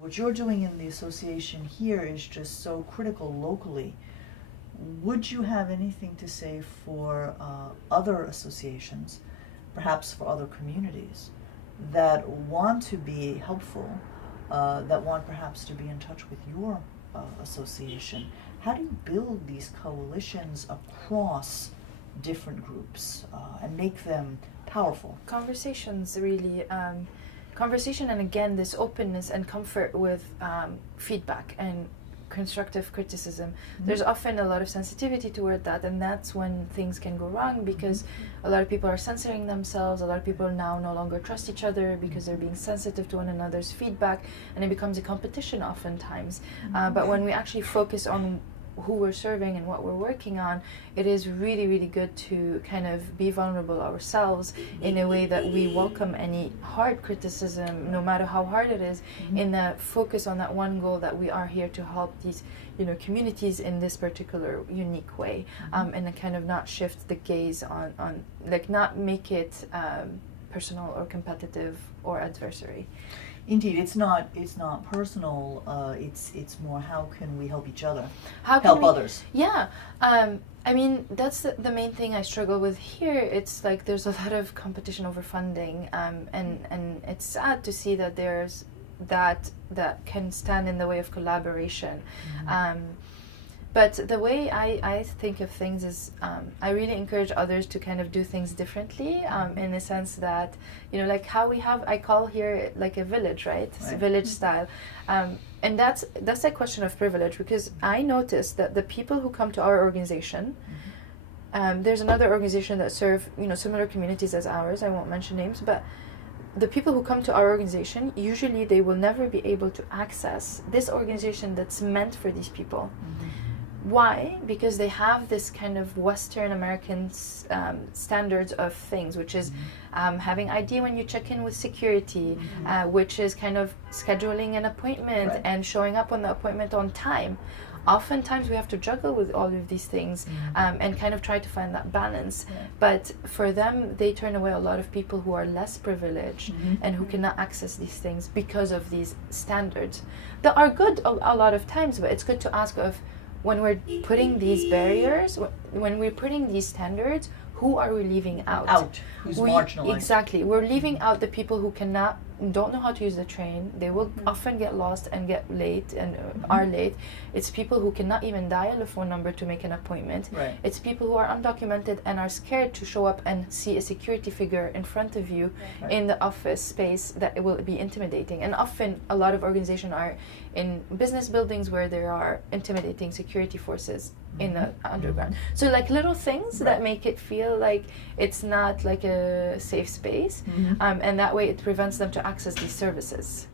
What you're doing in the association here is just so critical locally. Would you have anything to say for other associations, perhaps for other communities, that want to be helpful, that want perhaps to be in touch with your association? How do you build these coalitions across different groups and make them powerful? Conversations, really. Conversation, and again, this openness and comfort with feedback and constructive criticism. There's often a lot of sensitivity toward that, and that's when things can go wrong, because a lot of people are censoring themselves. A lot of people now no longer trust each other because they're being sensitive to one another's feedback, and it becomes a competition oftentimes. But when we actually focus on who we're serving and what we're working on, it is really, really good to kind of be vulnerable ourselves in a way that we welcome any hard criticism, no matter how hard it is, in the focus on that one goal, that we are here to help these, communities in this particular unique way, and then kind of not shift the gaze on like not make it personal or competitive or adversary. Indeed, it's not personal. It's more, how can we help each other, How help can we, others? Yeah, I mean, that's the main thing I struggle with here. It's like there's a lot of competition over funding, and it's sad to see that there's that can stand in the way of collaboration. But the way I think of things is, I really encourage others to kind of do things differently, in the sense that, like how we have, I call here like a village, right? It's village style. And that's a question of privilege, because I noticed that the people who come to our organization, there's another organization that serve, similar communities as ours, I won't mention names, but the people who come to our organization, usually they will never be able to access this organization that's meant for these people. Why? Because they have this kind of Western American standards of things, which is having ID when you check in with security, which is kind of scheduling an appointment and showing up on the appointment on time. Oftentimes we have to juggle with all of these things, and kind of try to find that balance. But for them, they turn away a lot of people who are less privileged and who cannot access these things because of these standards that are good a lot of times. But it's good to ask of, when we're putting these barriers, when we're putting these standards, who are we leaving out? Who's marginalized? Exactly. We're leaving out the people who don't know how to use the train. They will often get lost and get late and are late. It's people who cannot even dial a phone number to make an appointment. It's people who are undocumented and are scared to show up and see a security figure in front of you in the office space, that it will be intimidating. And often a lot of organizations are in business buildings where there are intimidating security forces in the underground. So like little things that make it feel like it's not like a safe space, and that way it prevents them to access these services.